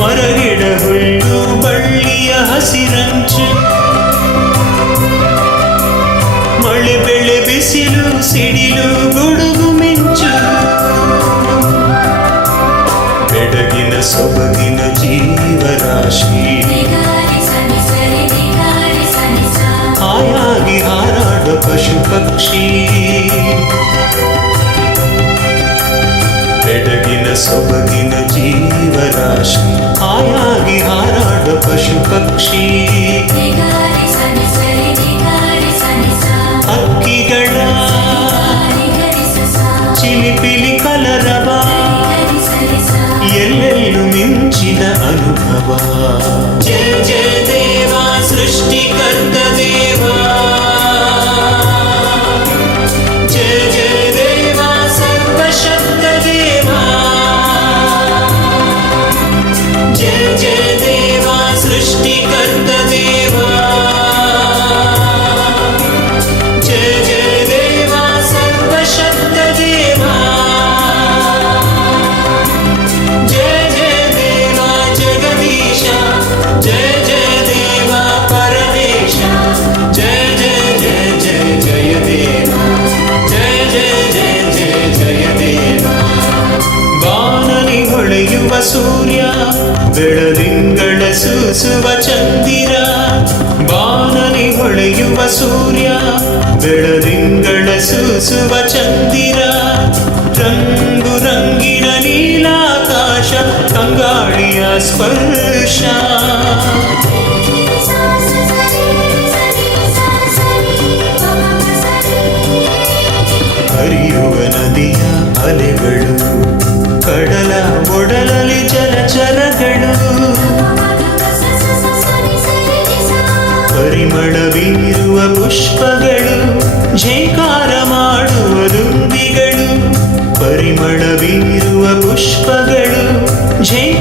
ಮರಗಿಡ ಹುಲ್ಲು ಬಳ್ಳಿಯ ಹಸಿರಂಚು ಮಳೆ ಬೆಳೆ ಬಿಸಿಲು ಸಿಡಿಲು ಗುಡುಗು ಮಿಂಚು ಬೆಡಗಿನ ಸೊಬಗಿನ ಜೀವರಾಶಿ ಹಾಯಾಗಿ ಹಾರಾಡ ಪಶು ಪಕ್ಷಿ ಬೆಡಗಿನ ಸೊಬಗಿನ ಜೀವರಾಶಿ ಹಾಯಾಗಿ ಹಾರಾಡ ಪಶು ಪಕ್ಷಿ ಹಕ್ಕಿಗಳ ಚಿಲಿಪಿಲಿ ಕಲರವ ಎಲ್ಲೆಲ್ಲೂ ಮಿಂಚಿನ ಅನುಭವ ಜಯ ಜಯ ದೇವ ಸೃಷ್ಟಿಕರ್ತ ದೇವ ಜಯ ಜಯ ದೇವ ಸರ್ವಶಕ್ತ ದೇವ ಜಯ ಜಯ ದೇವ ಸೃಷ್ಟಿಕರ್ತ ದೇವ ಜಯ ಜಯ ದೇವ ಸರ್ವಶಕ್ತ ದೇವ ಜಯ ಜಯ ದೇವ ಜಗದೀಶ ಜಯ ಜಯ ದೇವ ಪರಮೇಶ ಜಯ ಜಯ ಜಯ ಜಯ ಜಯ ದೇವ ಜಯ ಜಯ ಜಯ ಜಯ ಜಯ ದೇವ ಬಾನಲಿ ಹೊಳೆಯುವ ಸೂರ್ಯ ಬೆಳದಿಂಗಳ ಸೂಸುವ ಚಂದಿರ ಬಾನಲಿ ಹೊಳೆಯುವ ಸೂರ್ಯ ಬೆಳದಿಂಗಳ ಸೂಸುವ ಚಂದಿರ ರಂಗು ರಂಗಿನ ನೀಲಾಕಾಶ ತಂಗಾಳಿಯ ಸ್ಪರ್ಶ ಹರಿಯುವ ನದಿಯ ಅಲೆಗಳು ಕಡಲ ಒಡಲಲಿ ಜಲಚರಗಳು ಪರಿಮಳ ಬೀರುವ ಪುಷ್ಪಗಳು ಝೇಂಕಾರ ಮಾಡುವ ದುಂಬಿಗಳು ಪರಿಮಳ ಬೀರುವ ಪುಷ್ಪಗಳು ಝೇಂಕಾರ